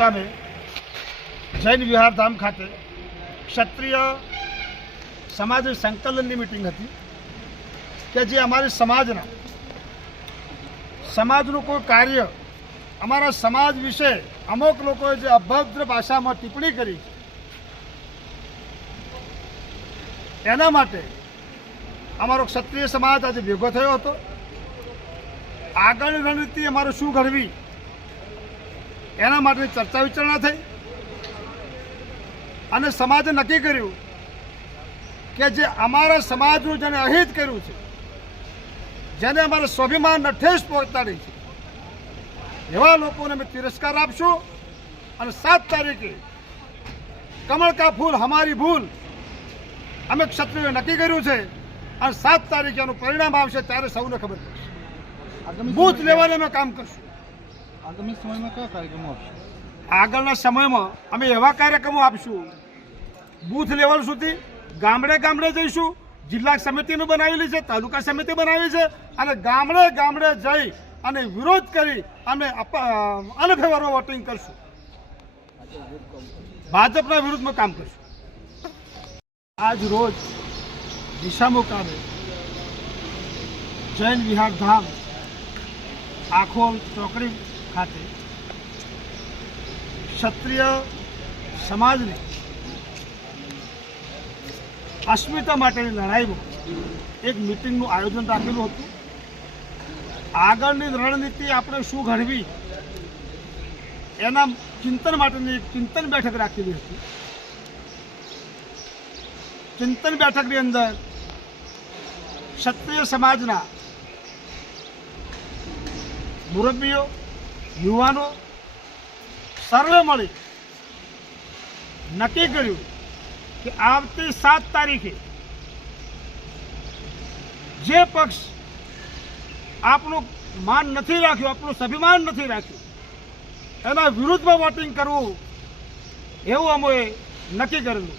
મુકામે જૈન વિહાર ધામ ખાતે ક્ષત્રિય સમાજ સંકલનની મિટિંગ હતી કે જે અમારી સમાજના સમાજનું કોઈ કાર્ય અમારા સમાજ વિશે અમુક લોકોએ જે અભદ્ર ભાષામાં ટિપ્પણી કરી એના માટે અમારો ક્ષત્રિય સમાજ આજે ભેગો થયો હતો. આગળની રણનીતિ અમારે શું ઘડવી? એના માટેની ચર્ચા વિચારણા થઈ. અને સમાજે નક્કી કર્યું કે જે અમારા સમાજનું જેને અહિત કર્યું છે જેને અમારા સ્વાભિમાનને ઠેસ પહોંચાડી છે એવા લોકોને અમે તિરસ્કાર આપશું. અને સાત તારીખે કમળ કા ફૂલ હમારી ભૂલ અમે ક્ષત્રિયોએ નક્કી કર્યું છે. અને સાત તારીખે એનું પરિણામ આવશે ત્યારે સૌને ખબર પડશે. બૂથ લેવાને લેવલે અમે કામ કરશું. આગામી સમયમાં કયા કાર્યક્રમો આપશે? આગળના સમયમાં અમે એવા કાર્યક્રમો આપશું. બૂથ લેવલ સુધી ગામડે ગામડે જઈશું. જિલ્લા સમિતિનું બનાવેલી છે, તાલુકા સમિતિ બનાવી છે અને ગામડે ગામડે જઈ અને વિરોધ કરી અને અનફેવરમાં વોટિંગ કરશું. ભાજપના વિરુદ્ધમાં કામ કરશું. આજ રોજ દિશા મુકામે જૈન વિહાર ધામ, આખોલ ચોકડી ખાતે ક્ષત્રિય સમાજને અસ્મિતા માટેની લડાઈમાં એક મિટિંગનું આયોજન રાખેલું હતું. આગળની રણનીતિ આપણે શું ઘડવી એના ચિંતન માટેની ચિંતન બેઠક રાખેલી હતી. ચિંતન બેઠકની અંદર ક્ષત્રિય સમાજના મુરબ્બીઓ યુવાનો સર્વે મળી નક્કી કર્યું કે આવતી સાત તારીખે જે પક્ષ આપણું માન નથી રાખ્યું, આપણું સ્વાભિમાન નથી રાખ્યું, એના વિરુદ્ધમાં વોટિંગ કરવું એવું અમે નક્કી કરેલું.